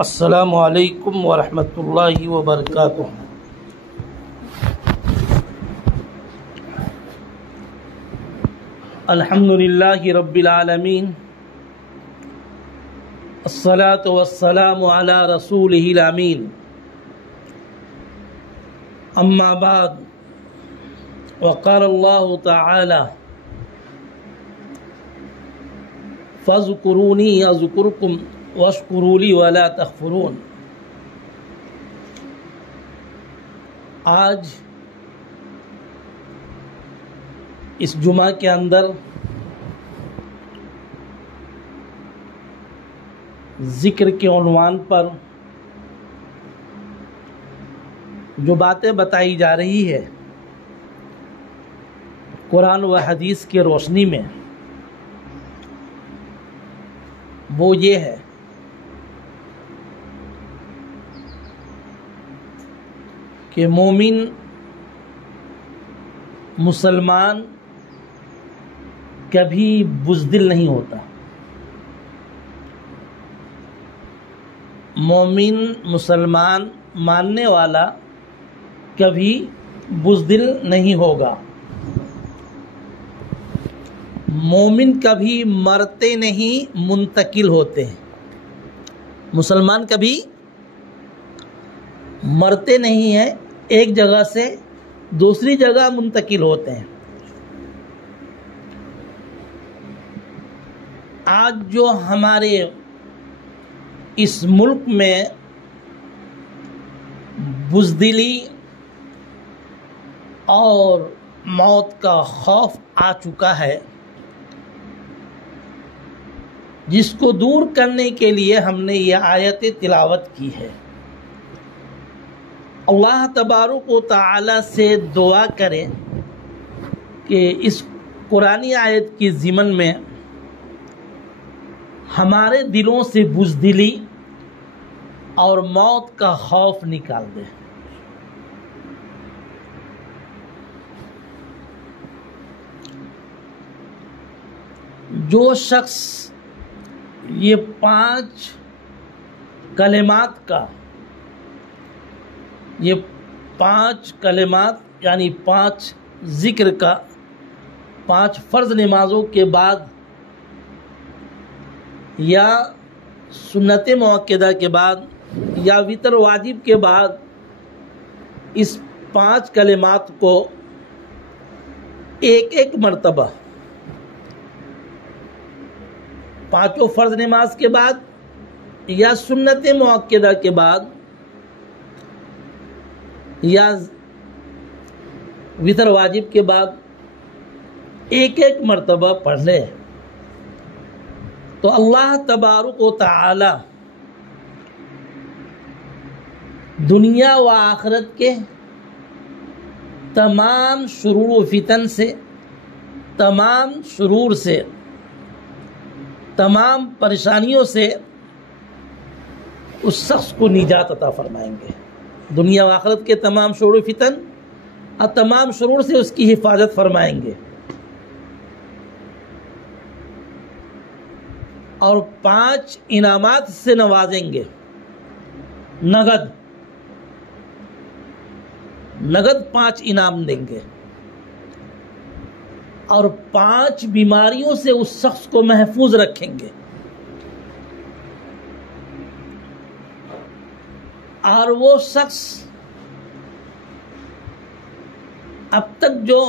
السلام علیکم ورحمۃ اللہ وبرکاتہ۔ الحمد للہ رب العالمین، الصلاة والسلام علی رسولہ الامین، اما بعد، وقال اللہ تعالی فاذکرونی اذکرکم واشکروا لی ولا تکفرون۔ آج اس جمعہ کے اندر ذکر کے عنوان پر جو باتیں بتائی جا رہی ہے قرآن و حدیث کی روشنی میں، وہ یہ ہے کہ مومن مسلمان کبھی بزدل نہیں ہوتا، مومن مسلمان ماننے والا کبھی بزدل نہیں ہوگا، مومن کبھی مرتے نہیں منتقل ہوتے ہیں، مسلمان کبھی مرتے نہیں ہیں، ایک جگہ سے دوسری جگہ منتقل ہوتے ہیں۔ آج جو ہمارے اس ملک میں بزدلی اور موت کا خوف آ چکا ہے، جس کو دور کرنے کے لیے ہم نے یہ آیت تلاوت کی ہے۔ اللہ تبارک و تعالی سے دعا کریں کہ اس قرآنی آیت کی ضمن میں ہمارے دلوں سے بزدلی اور موت کا خوف نکال دے۔ جو شخص یہ 5 کلمات کا، یہ 5 کلمات یعنی 5 ذکر کا، 5 فرض نمازوں کے بعد یا سنت مؤکدہ کے بعد یا وتر واجب کے بعد اس 5 کلمات کو ایک مرتبہ 5 فرض نماز کے بعد یا سنت مؤکدہ کے بعد یا وتر واجب کے بعد ایک مرتبہ پڑھ لے تو اللہ تبارک و تعالی دنیا و آخرت کے تمام شرور و فتن سے، تمام شرور سے، تمام پریشانیوں سے اس شخص کو نجات عطا فرمائیں گے۔ دنیا و آخرت کے تمام شرور و فتن اور تمام شرور سے اس کی حفاظت فرمائیں گے، اور 5 انعامات سے نوازیں گے۔ نگد 5 انعام دیں گے، اور 5 بیماریوں سے اس شخص کو محفوظ رکھیں گے، اور وہ شخص اب تک جو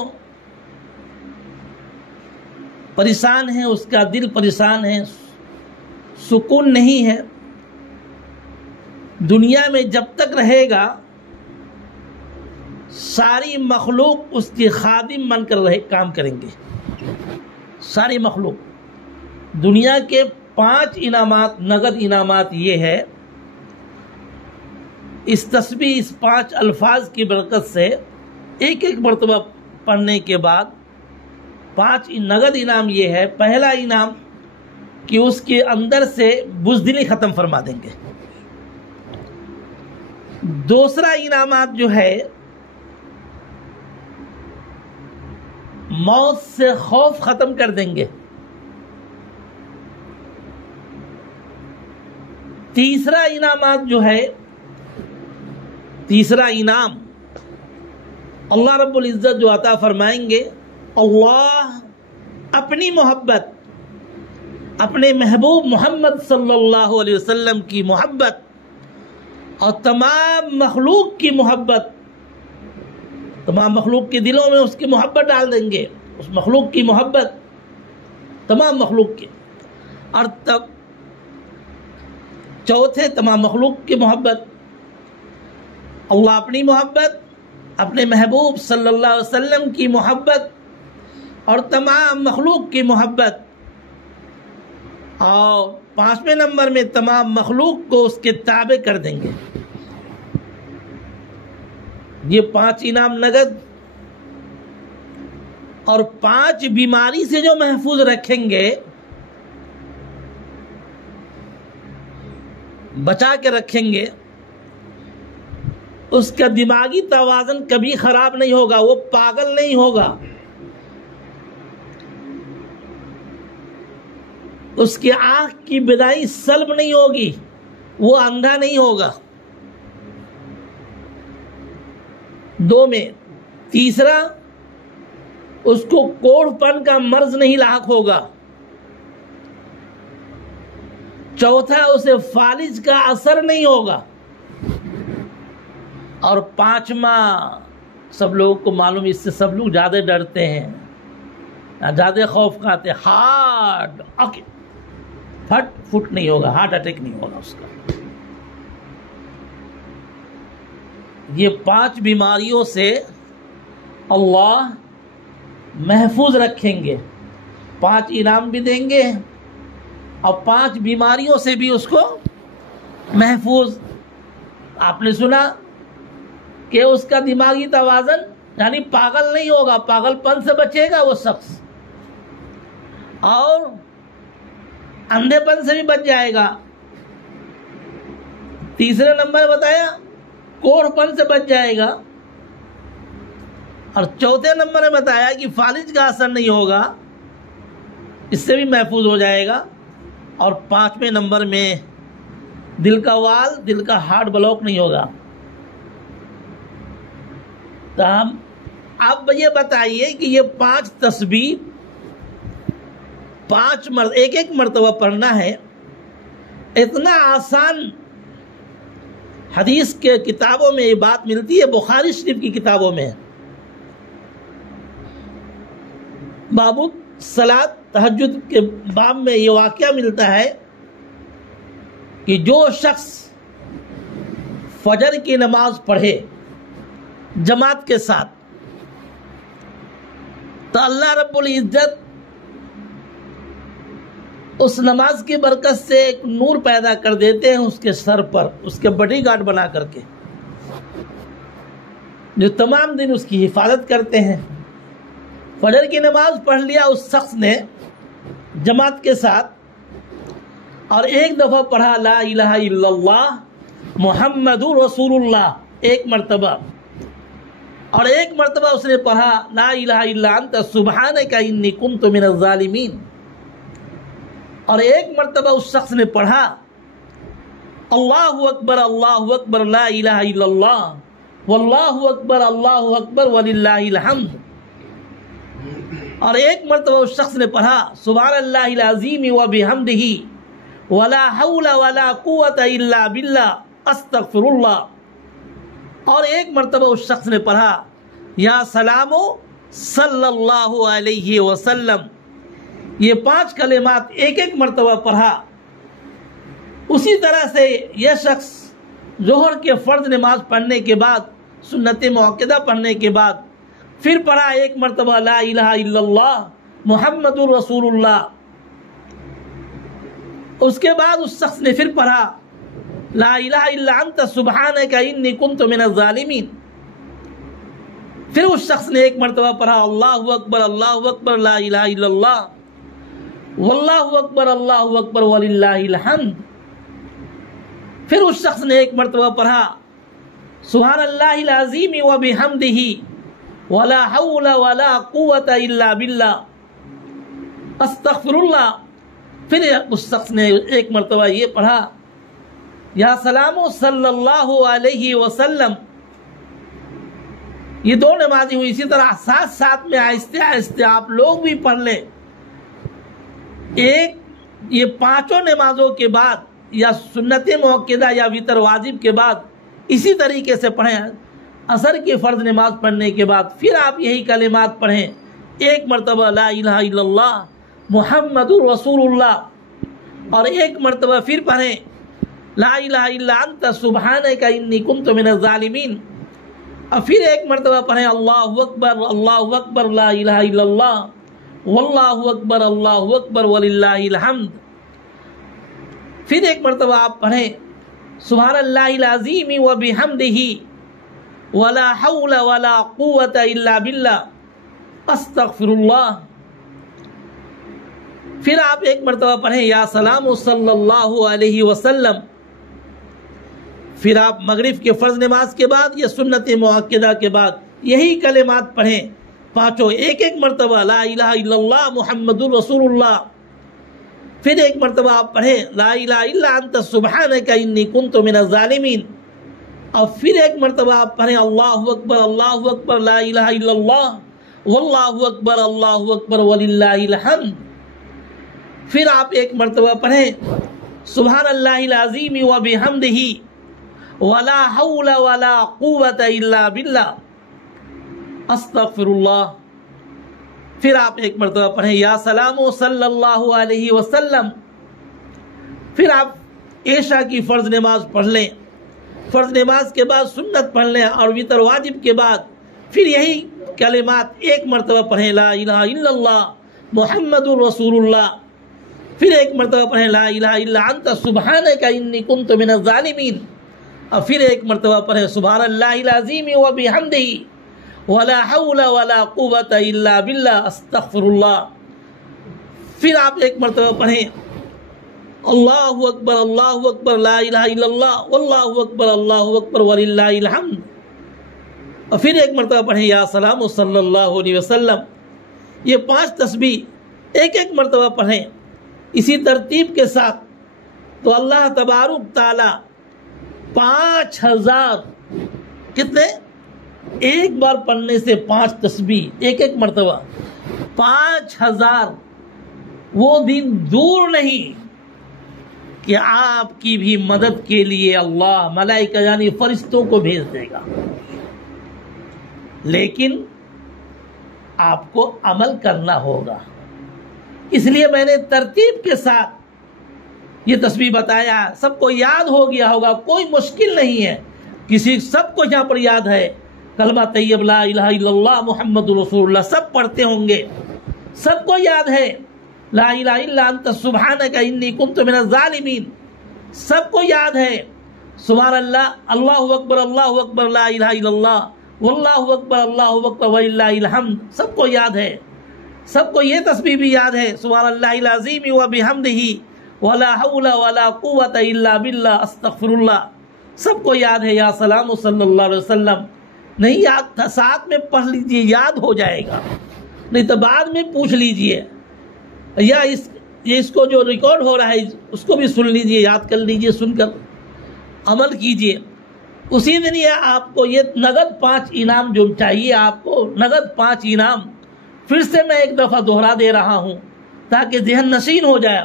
پریشان ہے، اس کا دل پریشان ہے، سکون نہیں ہے، دنیا میں جب تک رہے گا ساری مخلوق اس کے خادم بن کر کام کریں گے۔ ساری مخلوق، دنیا کے 5 انعامات، نگد انعامات یہ ہے، اس تسبیح، اس 5 الفاظ کی برکت سے ایک مرتبہ پڑھنے کے بعد 5 نگد انعام یہ ہے۔ پہلا انعام کہ اس کے اندر سے بزدلی ختم فرما دیں گے۔ دوسرا انعامات جو ہے، موت سے خوف ختم کر دیں گے۔ تیسرا انعامات جو ہے، تیسرا انعام اللہ رب العزت جو عطا فرمائیں گے، اللہ اپنی محبت، اپنے محبوب محمد صلی اللہ علیہ وسلم کی محبت اور تمام مخلوق کی محبت، تمام مخلوق کے دلوں میں اس کی محبت ڈال دیں گے، اس مخلوق کی محبت تمام مخلوق کی، اور تب چوتھے تمام مخلوق کی محبت، اللہ اپنی محبت، اپنے محبوب صلی اللہ علیہ وسلم کی محبت اور تمام مخلوق کی محبت، اور پانچویں نمبر میں تمام مخلوق کو اس کے تابع کر دیں گے۔ یہ 5 انعام نگد اور 5 بیماری سے جو محفوظ رکھیں گے، بچا کے رکھیں گے، اس کا دماغی توازن کبھی خراب نہیں ہوگا، وہ پاگل نہیں ہوگا، اس کی آنکھ کی بینائی سلب نہیں ہوگی، وہ اندھا نہیں ہوگا۔ 2 میں تیسرا، اس کو کوڑھ پن کا مرض نہیں لاحق ہوگا۔ چوتھا، اسے فالج کا اثر نہیں ہوگا۔ اور 5واں، سب لوگوں کو معلوم، اس سے سب لوگ زیادہ ڈرتے ہیں، زیادہ خوف کھاتے ہیں، ہارٹ فٹ نہیں ہوگا، ہارٹ اٹیک نہیں ہوگا اس کا۔ یہ 5 بیماریوں سے اللہ محفوظ رکھیں گے، 5 انعام بھی دیں گے اور 5 بیماریوں سے بھی اس کو محفوظ۔ آپ نے سنا کہ اس کا دماغی توازن، یعنی پاگل نہیں ہوگا، پاگل پن سے بچے گا وہ شخص، اور اندھے پن سے بھی بچ جائے گا۔ تیسرے نمبر بتایا، کوڑھ پن سے بچ جائے گا، اور چوتھے نمبر میں بتایا کہ فالج کا اثر نہیں ہوگا، اس سے بھی محفوظ ہو جائے گا، اور 5ویں نمبر میں دل کا وال، دل کا ہارٹ بلاک نہیں ہوگا۔ تو ہم اب یہ بتائیے کہ یہ 5 تسبیح 5 ایک مرتبہ پڑھنا ہے، اتنا آسان حدیث کے کتابوں میں یہ بات ملتی ہے، بخاری شریف کی کتابوں میں باب الصلاۃ، تہجد کے باب میں یہ واقعہ ملتا ہے کہ جو شخص فجر کی نماز پڑھے جماعت کے ساتھ، تو اللہ رب العزت اس نماز کی برکت سے ایک نور پیدا کر دیتے ہیں اس کے سر پر، اس کے باڈی گارڈ بنا کر کے، جو تمام دن اس کی حفاظت کرتے ہیں۔ فجر کی نماز پڑھ لیا اس شخص نے جماعت کے ساتھ، اور ایک دفعہ پڑھا لا الہ الا اللہ محمد رسول اللہ 1 مرتبہ، اور 1 مرتبہ اس نے پڑھا لا الہ الا انت سبحانک انی کنت من الظالمین، اور 1 مرتبہ اس شخص نے پڑھا اللہ اکبر لا الہ الا اللہ واللہ اکبر وللہ الحمد، اور 1 مرتبہ اس شخص نے پڑھا سبحان اللہ العظیم وبحمدہ ولا حول ولا قوت الا باللہ استغفر اللہ، اور 1 مرتبہ اس شخص نے پڑھا یا سلام صلی اللہ علیہ وسلم۔ یہ 5 کلمات 1 مرتبہ پڑھا۔ اسی طرح سے یہ شخص ظہر کے فرض نماز پڑھنے کے بعد، سنت موقدہ پڑھنے کے بعد پھر پڑھا 1 مرتبہ لا الہ الا اللہ محمد رسول اللہ، اس کے بعد اس شخص نے پھر پڑھا لا الہ الا انت سبحانک انی کنت من الظالمین، پھر اس شخص نے 1 مرتبہ پڑھا اللہ اکبر لا الہ الا اللہ واللہ اکبر وللہ الحمد، پھر اس شخص نے 1 مرتبہ پڑھا سبحان اللہ العظیم وبحمدہ ولا حول ولا قوت الا باللہ استغفر اللہ، پھر اس شخص نے 1 مرتبہ یہ پڑھا یا سلام صلی اللہ علیہ وسلم، یہ دو نمازی ہوئی. اسی طرح ساتھ ساتھ میں آہستہ آہستہ آپ لوگ بھی پڑھ لیں. ایک یہ پانچوں نمازوں کے بعد یا سنت موقدہ یا وتر واجب کے بعد اسی طریقے سے پڑھیں. عصر کی فرض نماز پڑھنے کے بعد پھر آپ یہی کلمات پڑھیں. ایک مرتبہ لا الہ الا اللہ محمد رسول اللہ، اور ایک مرتبہ پھر پڑھیں لا الہ الا انت سبحانک انی کنت من الظالمین، اور پھر ایک مرتبہ پڑھیں اللہ اکبر لا الہ الا اللہ واللہ اکبر وللہ الحمد. پھر ایک مرتبہ آپ پڑھیں سبحان اللہ العظیم وبحمدہ ولا حول ولا قوة الا باللہ استغفر اللہ. پھر آپ ایک مرتبہ پڑھیں یا سلام صلی اللہ علیہ وسلم. پھر آپ مغرب کے فرض نماز کے بعد یا سنت موقدہ کے بعد یہی کلمات پڑھیں پانچوں، ایک ایک مرتبہ لا الہ الا اللہ محمد رسول اللہ. پھر ایک مرتبہ آپ پڑھیں لا الہ الا انت سبحانک انی کنت من الظالمین، اور پھر ایک مرتبہ آپ پڑھیں اللہ اکبر لا الہ الا اللہ واللہ اکبر وللہ الحمد. پھر آپ ایک مرتبہ پڑھیں سبحان اللہ العظیم وبحمدہ ولا حول ولا قوة الا باللہ استغفر اللہ. پھر آپ ایک مرتبہ پڑھیں یا سلام صلی اللہ علیہ وسلم. پھر آپ عشاء کی فرض نماز پڑھ لیں، فرض نماز کے بعد سنت پڑھ لیں، اور وتر واجب کے بعد پھر یہی کلمات ایک مرتبہ پڑھیں لا الہ الا اللہ محمد رسول اللہ. پھر ایک مرتبہ پڑھیں لا الہ الا انت سبحانک انی کنت من الظالمین، اور پھر ایک مرتبہ پڑھیں سبحان اللہ العظیم وبحمدہ ولا حول ولا قوة الا باللہ استغفر اللہ. پھر آپ ایک مرتبہ پڑھیں اللہ اکبر لا الہ الا اللہ واللہ اکبر وللہ الحمد، اور پھر ایک مرتبہ پڑھیں یا سلام صلی اللہ علیہ وسلم. یہ 5 تسبیح ایک ایک مرتبہ پڑھیں اسی ترتیب کے ساتھ، تو اللہ تبارک تعالی 5000 کتنے ایک بار پڑھنے سے 5 تسبیح ایک ایک مرتبہ 5000 وہ دن دور نہیں کہ آپ کی بھی مدد کے لیے اللہ ملائکہ یعنی فرشتوں کو بھیج دے گا. لیکن آپ کو عمل کرنا ہوگا. اس لیے میں نے ترتیب کے ساتھ یہ تسبیح بتایا، سب کو یاد ہو گیا ہوگا، کوئی مشکل نہیں ہے. کسی سب کو یہاں پر یاد ہے کلمہ طیب لا الہ الا اللہ محمد رسول اللہ، سب پڑھتے ہوں گے، سب کو یاد ہے لا الہ الا انت سبحانک انی کنت من الظالمین، سب کو یاد ہے سبحان اللہ اللہ اکبر لا الہ الا اللہ واللہ اکبر وللہ الحمد، سب کو یاد ہے. سب کو یہ تسبیح بھی یاد ہے سبحان اللہ العظیم وبحمدہ ولا حول ولا قوة الا باللہ استغفر اللہ، سب کو یاد ہے یا سلام صلی اللہ علیہ وسلم. نہیں یاد تھا ساتھ میں پڑھ لیجئے، یاد ہو جائے گا، نہیں تو بعد میں پوچھ لیجئے، یا اس کو جو ریکارڈ ہو رہا ہے اس کو بھی سن لیجئے، یاد کر لیجئے، سن کر عمل کیجئے. اسی دن یہ آپ کو یہ نقد 5 انعام جو چاہیے آپ کو، نقد 5 انعام پھر سے میں ایک دفعہ دوہرا دے رہا ہوں تاکہ ذہن نشین ہو جائے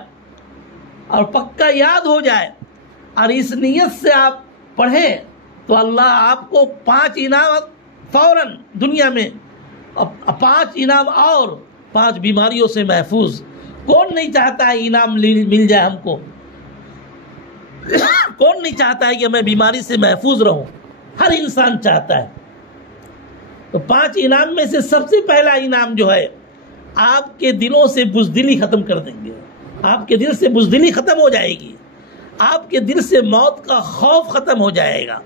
اور پکا یاد ہو جائے، اور اس نیت سے آپ پڑھیں تو اللہ آپ کو 5 انعام فوراً دنیا میں، 5 انعام اور 5 بیماریوں سے محفوظ. کون نہیں چاہتا ہے انعام مل جائے ہم کو؟ کون نہیں چاہتا ہے کہ میں بیماری سے محفوظ رہوں؟ ہر انسان چاہتا ہے. تو 5 انعام میں سے سب سے پہلا انعام جو ہے آپ کے دلوں سے بزدلی ختم کر دیں گے. آپ کے دل سے بزدلی ختم ہو جائے گی، آپ کے دل سے موت کا خوف ختم ہو جائے گا.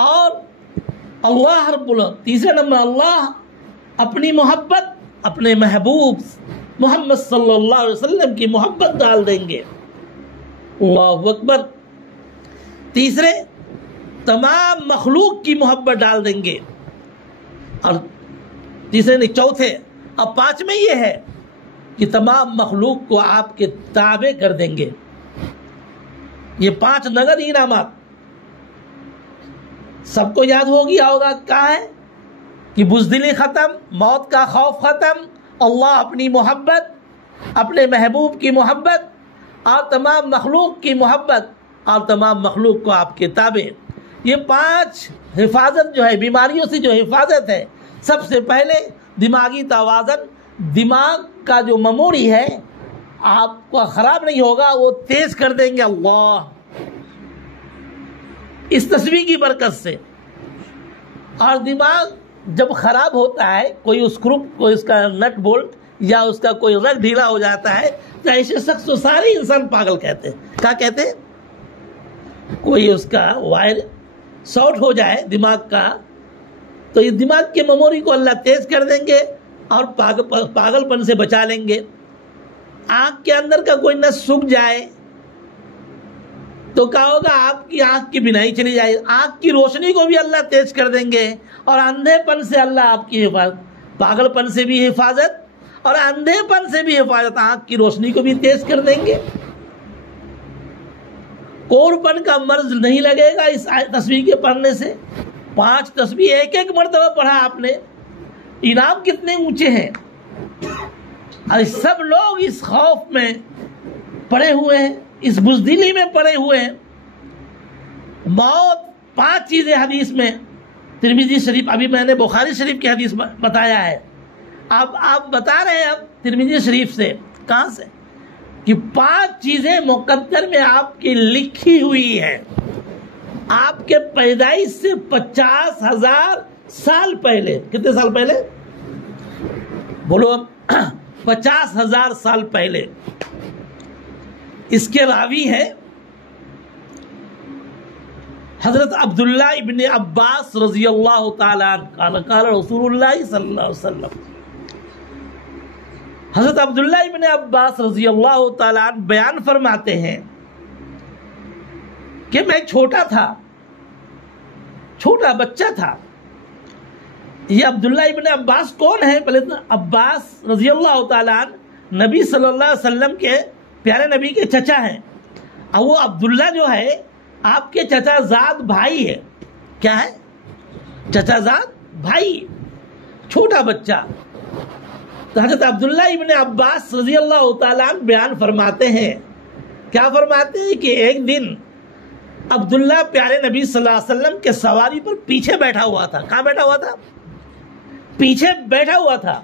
اور اللہ رب العزت، تیسرے نمبر اللہ اپنی محبت اپنے محبوب محمد صلی اللہ علیہ وسلم کی محبت ڈال دیں گے. اللہ اکبر. تیسرے تمام مخلوق کی محبت ڈال دیں گے، اور تیسرے نہیں چوتھے اب 5ویں یہ ہے کہ تمام مخلوق کو آپ کے تابع کر دیں گے. یہ 5 نگد انعامات سب کو یاد ہو گیا ہوگا. کیا ہے کہ بزدلی ختم، موت کا خوف ختم، اللہ اپنی محبت، اپنے محبوب کی محبت اور تمام مخلوق کی محبت اور تمام مخلوق کو آپ کے تابع. یہ 5 حفاظت جو ہے، بیماریوں سے جو حفاظت ہے، سب سے پہلے دماغی توازن. دماغ کا جو میموری ہے آپ کو خراب نہیں ہوگا، وہ تیز کر دیں گے اللہ اس تسبیح کی برکت سے. اور دماغ جب خراب ہوتا ہے، کوئی اسکرو، کوئی اس کا نٹ بولٹ یا اس کا کوئی رگ ڈھیلا ہو جاتا ہے تو ایسے شخص کو سارے انسان پاگل کہتے ہیں. کیا کہتے ہیں؟ کوئی اس کا وائر شارٹ ہو جائے دماغ کا تو اس دماغ کے میموری کو اللہ تیز کر دیں گے اور پاگل پن سے بچا لیں گے. آنکھ کے اندر کا کوئی نس سوکھ جائے تو کیا ہوگا؟ آپ کی آنکھ کی بینائی چلی جائے. آنکھ کی روشنی کو بھی اللہ تیز کر دیں گے اور اندھے پن سے اللہ آپ کی حفاظت، پاگل پن سے بھی حفاظت اور اندھے پن سے بھی حفاظت. آنکھ کی روشنی کو بھی تیز کر دیں گے. کور پن کا مرض نہیں لگے گا اس تسبیح کے پڑھنے سے. 5 تسبیح ایک مرتبہ پڑھا آپ نے، انعام کتنے اونچے ہیں. اور سب لوگ اس خوف میں پڑے ہوئے ہیں، اس بزدلی میں پڑے ہوئے ہیں. موت 5 چیزیں حدیث میں ترمذی شریف، ابھی میں نے بخاری شریف کی حدیث بتایا ہے، اب آپ بتا رہے ہیں اب ترمذی شریف سے. کہاں سے؟ کہ 5 چیزیں مقدر میں آپ کی لکھی ہوئی ہیں. آپ کے پیدائش سے 50,000 سال پہلے. کتنے سال پہلے بولو؟ 50,000 سال پہلے. اس کے راوی ہیں حضرت عبداللہ ابن عباس رضی اللہ تعالیٰ عنہ. قال رسول اللہ صلی اللہ علیہ وسلم. حضرت عبداللہ ابن عباس رضی اللہ تعالیٰ عنہ بیان فرماتے ہیں کہ میں چھوٹا تھا، چھوٹا بچہ تھا. یہ عبداللہ ابن عباس کون ہے؟ پہلے عباس رضی اللہ تعالیٰ عنہ نبی صلی اللہ علیہ وسلم کے پیارے نبی کے چچا ہیں. اور وہ عبداللہ جو ہے آپ کے چچا زاد بھائی ہے. کیا ہے؟ چچا زاد بھائی، چھوٹا بچہ. تو حضرت عبداللہ ابن عباس رضی اللہ تعالیٰ عنہ بیان فرماتے ہیں، کیا فرماتے ہیں کہ ایک دن عبداللہ پیارے نبی صلی اللہ علیہ وسلم کے سواری پر پیچھے بیٹھا ہوا تھا. کہاں بیٹھا ہوا تھا؟ پیچھے بیٹھا ہوا تھا.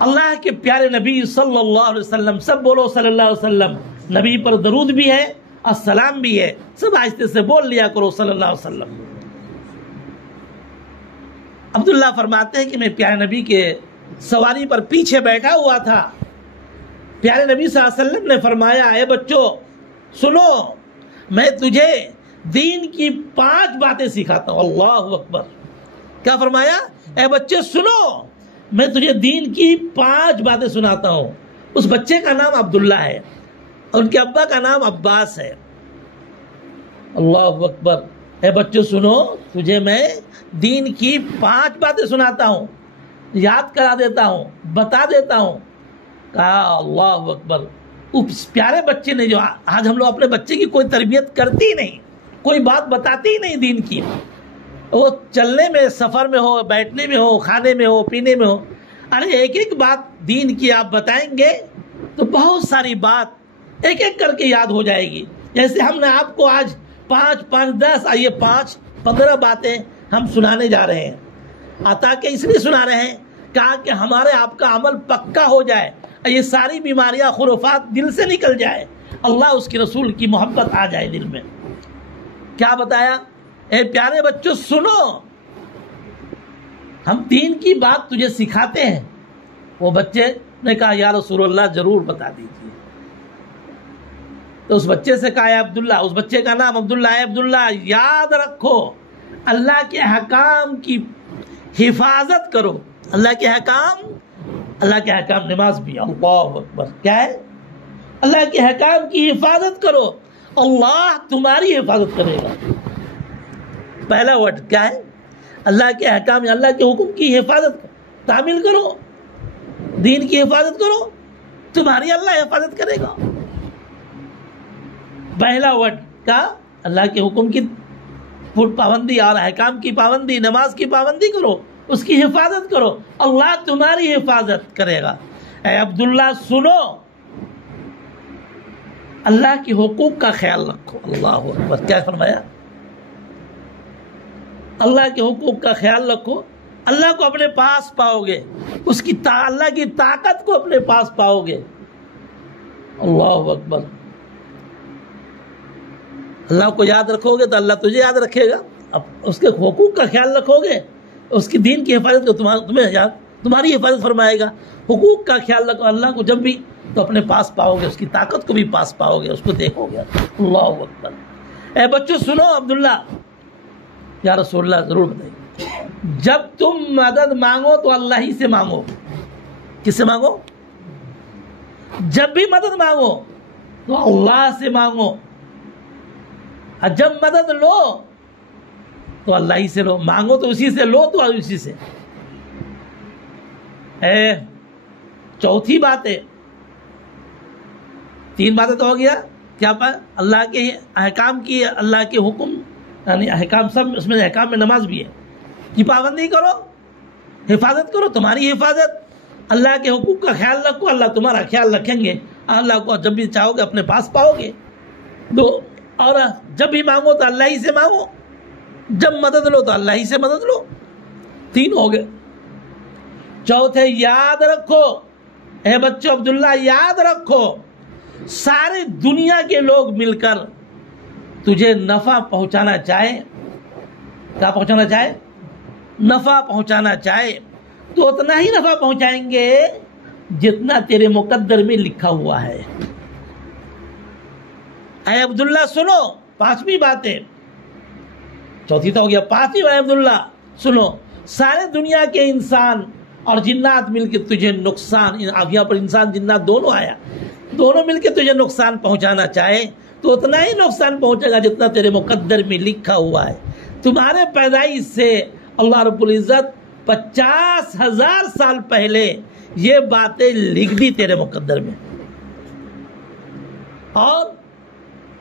اللہ کے پیارے نبی صلی اللہ علیہ وسلم، سب بولو صلی اللہ علیہ وسلم. نبی پر درود بھی ہے، السلام بھی ہے، سب آہستہ سے بول لیا کرو صلی اللہ علیہ وسلم. عبداللہ فرماتے ہیں کہ میں پیارے نبی کے سواری پر پیچھے بیٹھا ہوا تھا. پیارے نبی صلی اللہ علیہ وسلم نے فرمایا، اے بچوں سنو، میں تجھے دین کی 5 باتیں سکھاتا ہوں. اللہ اکبر. کیا فرمایا؟ اے بچے سنو، میں تجھے دین کی 5 باتیں سناتا ہوں. اس بچے کا نام عبداللہ ہے اور ان کے ابا کا نام عباس ہے. اللہ اکبر. اے بچے سنو، تجھے میں دین کی 5 باتیں سناتا ہوں، یاد کرا دیتا ہوں، بتا دیتا ہوں. کہا اللہ اکبر. اس پیارے بچے نے، جو آج ہم لوگ اپنے بچے کی کوئی تربیت کرتی نہیں، کوئی بات بتاتی نہیں دین کی، وہ چلنے میں، سفر میں ہو، بیٹھنے میں ہو، کھانے میں ہو، پینے میں ہو، ارے ایک بات دین کی آپ بتائیں گے تو بہت ساری بات ایک کر کے یاد ہو جائے گی. جیسے ہم نے آپ کو آج 5 10 آئیے 5 15 باتیں ہم سنانے جا رہے ہیں. تاکہ اس لیے سنا رہے ہیں کہا کہ ہمارے آپ کا عمل پکا ہو جائے، یہ ساری بیماریاں خرافات دل سے نکل جائے، اللہ اس کے رسول کی محبت آ جائے دل میں. کیا بتایا؟ اے پیارے بچوں سنو، ہم دین کی بات تجھے سکھاتے ہیں. وہ بچے نے کہا یا رسول اللہ ضرور بتا دیجیے. تو اس بچے سے کہا عبداللہ، اس بچے کا نام عبداللہ ہے. عبداللہ یاد رکھو، اللہ کے حکام کی حفاظت کرو. اللہ کے حکام نماز بھی. اللہ اکبر. کیا ہے؟ اللہ کے حکام کی حفاظت کرو، اللہ تمہاری حفاظت کرے گا. پہلا ورڈ کیا ہے؟ اللہ کے حکام، اللہ کے حکم کی حفاظت تعمیل کرو، دین کی حفاظت کرو، تمہاری اللہ حفاظت کرے گا. پہلا ورڈ کا اللہ کے حکم کی پابندی اور احکام کی پابندی، نماز کی پابندی کرو، اس کی حفاظت کرو، اللہ تمہاری حفاظت کرے گا۔ اے عبداللہ سنو، اللہ کے حقوق کا خیال رکھو۔ اللہ اکبر، کیا فرمایا؟ اللہ کے حقوق کا خیال رکھو، اللہ کو اپنے پاس پاؤ گے، اس کی اللہ کی طاقت کو اپنے پاس پاؤ گے۔ اللہ اکبر، اللہ کو یاد رکھو گے تو اللہ تجھے یاد رکھے گا، اب اس کے حقوق کا خیال رکھو گے، اس کی دین کی حفاظت کو تمہاری حفاظت فرمائے گا۔ حقوق کا خیال رکھو، اللہ کو جب بھی تو اپنے پاس پاؤ گے، اس کی طاقت کو بھی پاس پاؤ گے، اس کو دیکھو گے۔ اللہ اکبر۔ اے بچوں سنو، عبداللہ یا رسول اللہ ضرور بتائیے، جب تم مدد مانگو تو اللہ ہی سے مانگو۔ کس سے مانگو؟ جب بھی مدد مانگو تو اللہ سے مانگو، اور جب مدد لو تو اللہ ہی سے لو، مانگو تو اسی سے، لو تو اسی سے۔ چوتھی بات ہے، تین باتیں تو ہو گیا، کیا اللہ کے احکام کی، اللہ کے حکم یعنی احکام، سب اس میں احکام میں نماز بھی ہے، کی پابندی کرو، حفاظت کرو، تمہاری حفاظت، اللہ کے حقوق کا خیال رکھو، اللہ تمہارا خیال رکھیں گے، اللہ کو جب بھی چاہو گے اپنے پاس پاؤ گے۔ دو، اور جب بھی مانگو تو اللہ ہی سے مانگو، جب مدد لو تو اللہ ہی سے مدد لو۔ تین ہو گئے۔ چوتھے، یاد رکھو، اے بچوں عبداللہ یاد رکھو، ساری دنیا کے لوگ مل کر تجھے نفع پہنچانا چاہے، کیا پہنچانا چاہے؟ نفع پہنچانا چاہے تو اتنا ہی نفع پہنچائیں گے جتنا تیرے مقدر میں لکھا ہوا ہے۔ اے عبداللہ سنو، پانچویں بات ہے، چوتھی تو ہو گیا، پانچویں اے عبداللہ سنو، سارے دنیا کے انسان اور جنات مل کے تجھے نقصان، اب یہاں پر انسان جنات دونوں آیا، دونوں مل کے تجھے نقصان پہنچانا چاہے تو اتنا ہی نقصان پہنچے گا جتنا تیرے مقدر میں لکھا ہوا ہے۔ تمہارے پیدائش سے اللہ رب العزت 50,000 سال پہلے یہ باتیں لکھ دی تیرے مقدر میں، اور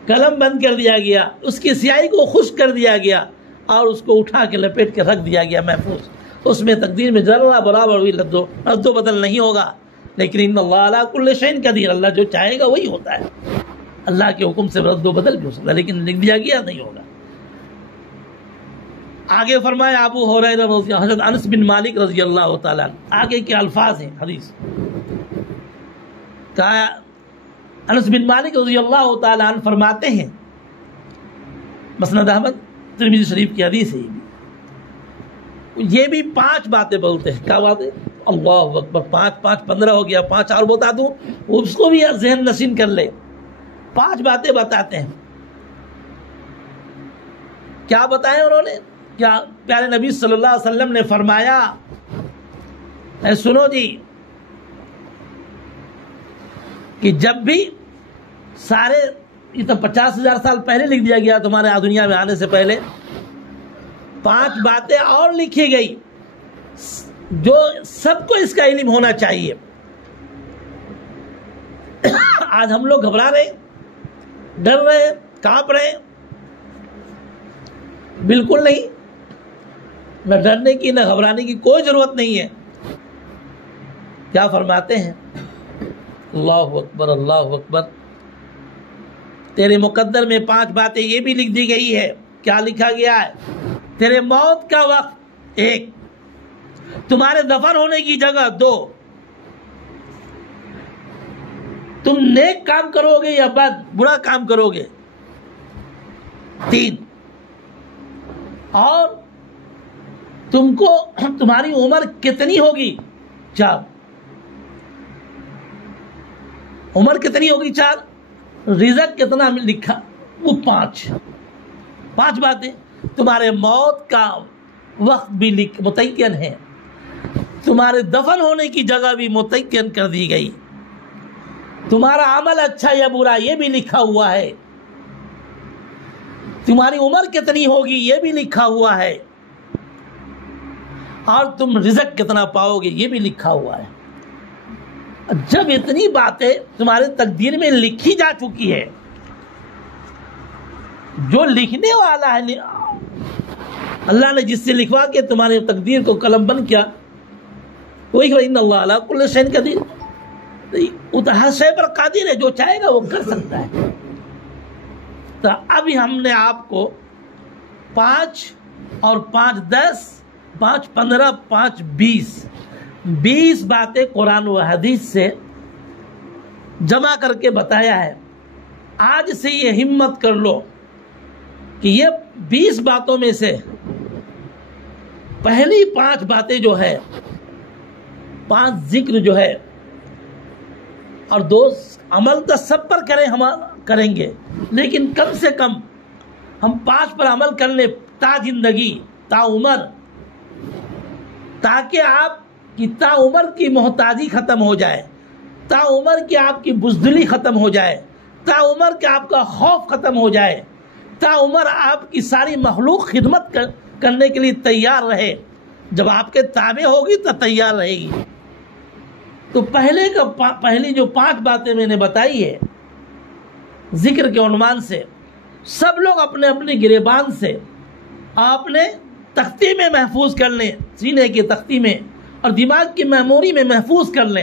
قلم بند کر دیا گیا، اس کی سیاہی کو خشک کر دیا گیا، اور اس کو اٹھا کے لپیٹ کے رکھ دیا گیا محفوظ۔ اس میں تقدیر میں ذرہ برابر بھی رد و بدل نہیں ہوگا، لیکن ان اللہ علی کل شیء قدیر، اللہ جو چاہے گا وہی ہوتا ہے، اللہ کے حکم سے رد و بدل بھی ہو سکتا ہے، لیکن لکھ دیا گیا نہیں ہوگا۔ آگے فرمایا ابو ہریرہ حضرت انس بن مالک رضی اللہ تعالیٰ عنہ، آگے کے الفاظ ہیں حدیث، کہا انس بن مالک رضی اللہ تعالیٰ عنہ فرماتے ہیں، مسند احمد ترمذی شریف کی حدیث ہے، یہ بھی 5 باتیں بولتے ہیں۔ کیا باتیں؟ اللہ اکبر، 5 5 15 ہو گیا، 5 اور بتا دوں، اس کو بھی ذہن نشین کر لے۔ 5 باتیں بتاتے ہیں، کیا بتائیں انہوں نے؟ کیا پیارے نبی صلی اللہ علیہ وسلم نے فرمایا، اے سنو جی، کہ جب بھی سارے، یہ تو 50,000 سال پہلے لکھ دیا گیا تمہارے دنیا میں آنے سے پہلے، 5 باتیں اور لکھی گئی جو سب کو اس کا علم ہونا چاہیے۔ آج ہم لوگ گھبرا رہے، ڈر رہے، کانپ رہے، بالکل نہیں، نہ ڈرنے کی نہ گھبرانے کی کوئی ضرورت نہیں ہے۔ کیا فرماتے ہیں؟ اللہ اکبر، اللہ اکبر، تیرے مقدر میں 5 باتیں یہ بھی لکھ دی گئی ہے۔ کیا لکھا گیا ہے؟ تیرے موت کا وقت 1، تمہارے دفن ہونے کی جگہ 2، تم نیک کام کرو گے یا برا کام کرو گے 3، اور تم کو تمہاری عمر کتنی ہوگی 4، عمر کتنی ہوگی 4، رزق کتنا لکھا وہ 5 باتیں۔ تمہارے موت کا وقت بھی متعین ہے، تمہارے دفن ہونے کی جگہ بھی متعین کر دی گئی، تمہارا عمل اچھا یا برا یہ بھی لکھا ہوا ہے، تمہاری عمر کتنی ہوگی یہ بھی لکھا ہوا ہے، اور تم رزق کتنا پاؤ گے یہ بھی لکھا ہوا ہے۔ جب اتنی باتیں تمہارے تقدیر میں لکھی جا چکی ہے جو لکھنے والا ہے اللہ نے جس سے لکھوا کے تمہاری تقدیر کو قلم بند کیا وہی کہ ان اللہ علی کل شیء قدیر، وہ تو ہر شے پر قادر ہے، جو چاہے گا وہ کر سکتا ہے۔ تو ابھی ہم نے آپ کو 5 اور 5 10 5 15 5 20 باتیں قرآن و حدیث سے جمع کر کے بتایا ہے۔ آج سے یہ ہمت کر لو کہ یہ 20 باتوں میں سے پہلی 5 باتیں جو ہے، 5 ذکر جو ہے، اور 2 عمل تو سب پر ہم کریں گے، لیکن کم سے کم ہم 5 پر عمل کر لیں تا زندگی تا عمر، تاکہ آپ کی تا عمر کی محتاجی ختم ہو جائے، تا عمر کی آپ کی بزدلی ختم ہو جائے، تا عمر کے آپ کا خوف ختم ہو جائے، تا عمر آپ کی ساری مخلوق خدمت کرنے کے لیے تیار رہے۔ جب آپ کے تابع ہوگی تو تیار رہے گی۔ تو پہلی جو 5 باتیں میں نے بتائی ہے ذکر کے عنوان سے، سب لوگ اپنے اپنے گریبان سے اپنے تختی میں محفوظ کر لیں، سینے کی تختی میں اور دماغ کی میموری میں محفوظ کر لیں۔